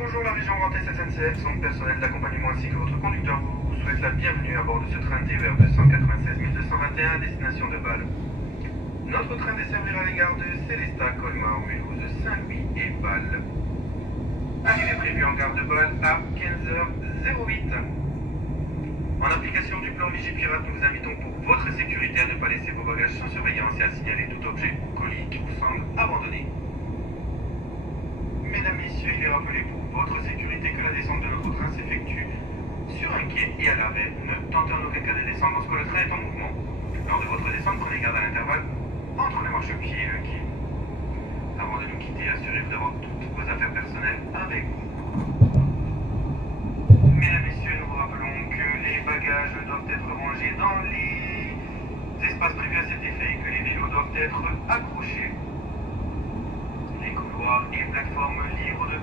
bonjour, la région Grand Est SNCF, son personnel d'accompagnement ainsi que votre conducteur vous souhaite la bienvenue à bord de ce train TER 296 221 à destination de Bâle. Notre train desservira les gares de Célestat, Colmar, Mulhouse, Saint-Louis et Bâle. Arrivée prévue en gare de Bâle à 15h08. En application du plan Vigipirate, nous vous invitons pour votre sécurité à ne pas laisser vos bagages sans surveillance et à signaler tout objet ou colis qui vous semble abandonné. Mesdames, Messieurs, il est rappelé pour votre sécurité que la descente de notre train s'effectue sur un quai et à l'arrêt. Ne tentez en aucun cas de descendre lorsque le train est en mouvement. Lors de votre descente, prenez garde à l'intervalle entre le marchepied et le quai. Avant de nous quitter, assurez-vous d'avoir toutes vos affaires personnelles avec vous. Mesdames, Messieurs, nous vous rappelons que les bagages doivent être rangés dans les espaces prévus à cet effet et que les vélos doivent être accrochés. Les couloirs et plateformes libres de